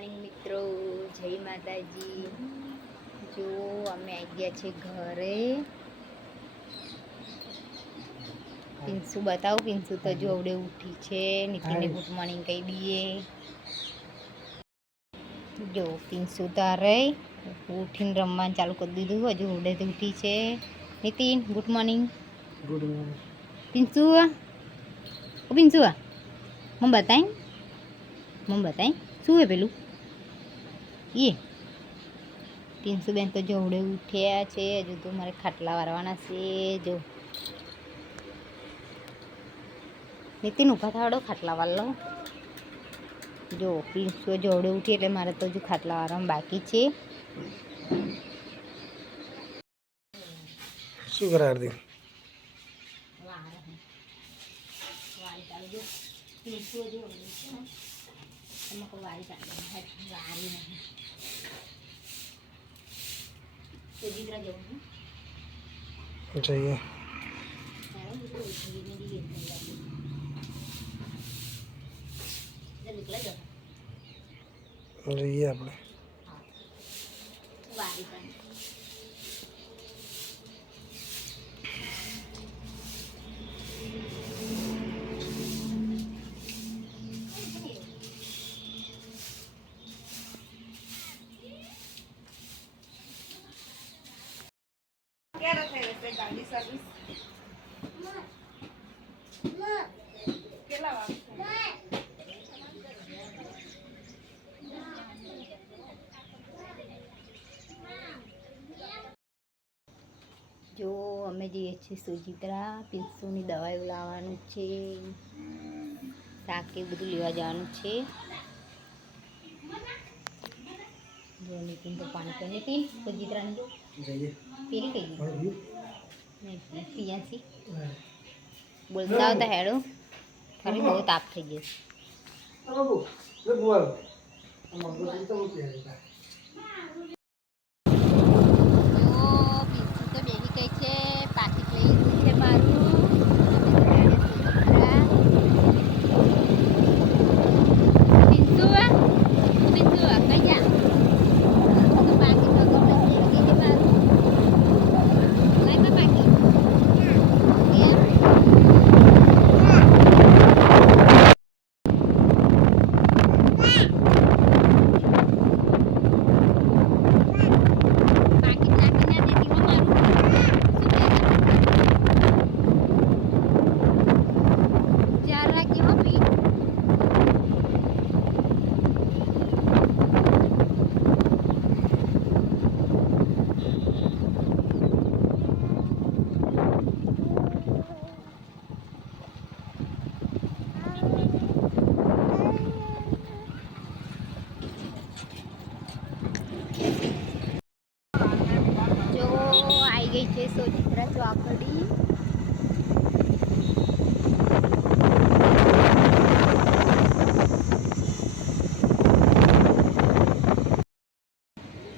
Morning મિત્રો, જય માતાજી। જો અમે આવી ગયા છે ઘરે। પિન્સુ બતાવું, પિન્સુ તો જોવડે ઉઠી છે। નીતિને ગુડ મોર્નિંગ કહી દઈએ। જો પિન્સુ તારે ઉઠીને રમવાનું ચાલુ કરી દીધું, હજુ ઉડે ઉઠી છે। Nitin good morning. Good morning Pinsu, ઓ પિન્સુ મમ્મી બતાય શું હે પેલું એ। પિન્સુ બેન તો જોવડે ઉઠ્યા છે, હજુ તો મારે ખાટલા વારવાના છે। જો નીતિન ઊભા થાવડો, ખાટલા વાર લો। જો પિન્સુ જોવડે ઉઠી એટલે મારે તો હજુ ખાટલા વારવાનું બાકી છે। શું કરે હાર્દિક? જઈએ જઈએ આપણે। ગાડી સર્વિસ કેટલા વાગે? જો અમે જઈએ છીએ સુજિત્રા, પિન્સુની દવાઈઓ લાવવાનું છે, શાક એ બધું લેવા જવાનું છે। જો નીતિન તો પાણી પી નીતિન સુજિત્રાને જો જઈએ પેલી કઈ પણ પિયાસી બોલતા આવતા હેડો, ફરી બહુ તાપ થઈ ગયો। ગઈ છે સુજિત્રા ચોકડી।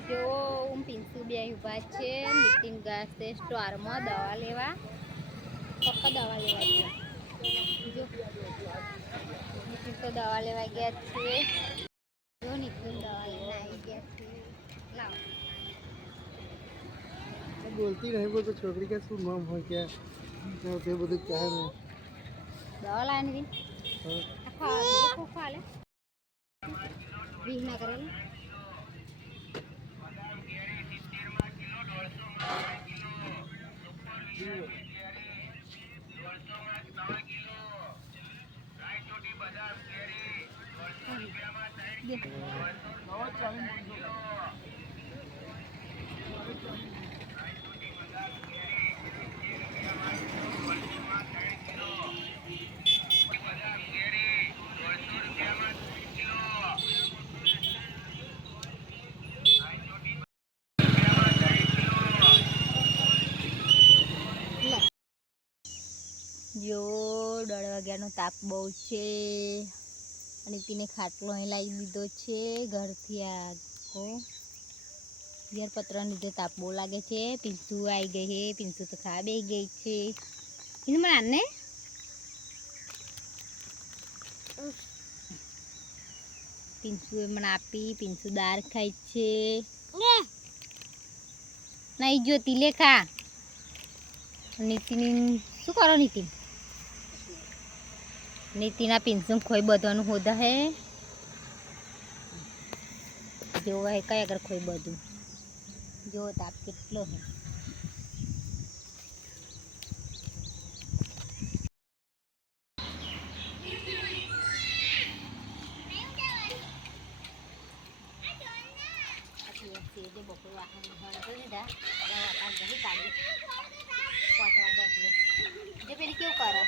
જો હું પિન્સુ બે ઉભા છે, નીતિન ગયા છે સ્ટોરમાં દવા લેવા। પપ્પા દવા લેવા ગયા, જો નીતિન તો દવા લેવા ગયા છે। જો નીતિન દવા લઈને આવી ગયા છે। લાવ બોલતી નહીં, બોલ તો છોકરી का શું નામ હોય क्या તે બધું કહે ને દવા લાવવાની હતી ખા લે વીહ ના કરેલું જો 1:30 વાગ્યાનો તાપ બહુ છે, અને તેને ખાટલો અહીં લાવી દીધો છે ઘરથી આખો। યાર પતરાને લીધે તાપ બહુ લાગે છે। પિન્સુ આવી ગઈ છે, પિન્સુ તો ખાવા બેસી ગઈ છે। એને મને આને પિન્સુ એ મને આપી. પિન્સુ દાળ ખાય છે. નહીં જોતી લે ખા. નીતિન શું કરો નીતિન? નીતિના પિન્સુ ખોઈ બધાનું હોદા હે. જોવા હે કઈ આગળ ખોઈ બધું. જો તાપ કેટલો હે. બપોર વાહન તો દીધા જે પેલી કેવું કરે